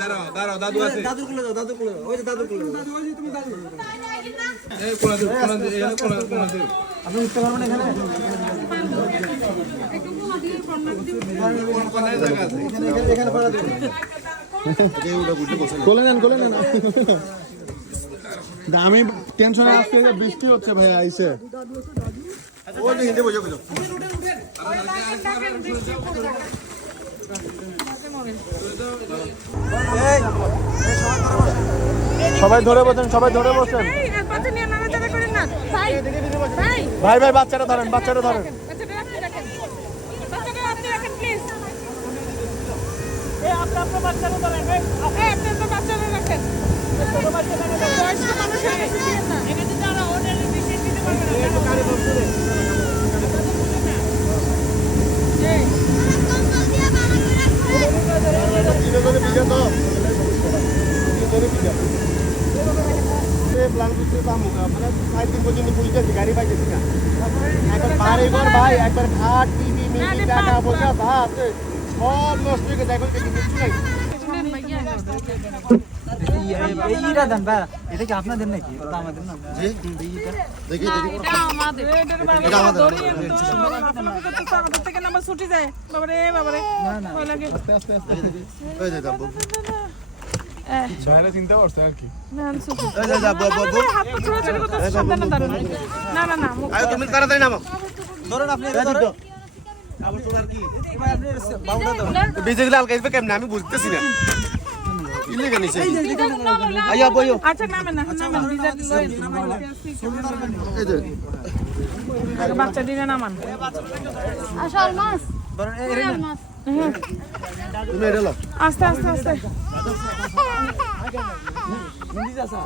দাঁড়াও দাঁড়াও দাদু আছে। দাদুর কোলে দাও দাদুর কোলে ওই যে দাদুর কোলে দাও। এই কোনা দে কোনা দে এই কোনা কোনা দে আপনি উঠতে পারবেন এখানে? কোনায় জায়গা আছে? এখানে এখানে এখানে পাড়া কোলে নেন কোলে নেন। আমি টেনশনে আসতে বৃষ্টি হচ্ছে ভাই আইসে। সবাই ধরে বসেন সবাই ধরে বসেন। ভাই, ভাই, বাচ্চাটা ধরেন বাচ্চাটা ধরেন। বাচ্চাটা আপনি ভাই একবার খাট টিভি না, মিনি রে, টাকা বাপ, পয়সা বাপ। ভাত সব নষ্ট হয়ে গেছে এখন দেখি কিচ্ছু নাই শুনেন ভাইয়া। এইটা দেন ভাই এটা কি আপনাদের নাকি এটা তো আমাদের না না, এটা আমাদের। এটার বাবা ধরিয়ে তো, লাফালাফি করতেছে, আমাদের থেকে নাম্বার ছুটি যায়। বাবারে, বাবারে। ভয় লাগে। এহ, বাইরে চিন্তা করছে আর কি না, আমি ছোড়াছুড়ি করতেছে, সাবধানে দাঁড়ান। না, না, না, মুখ তুমি তাড়াতাড়ি নামো ধরুন আপনি কি আমি বুঝতেছি না আচ্ছা বাচ্চা দিনে নামান তুমি এটা লাও আস্তে আস্তে আস্তে। হিন্দি যাসা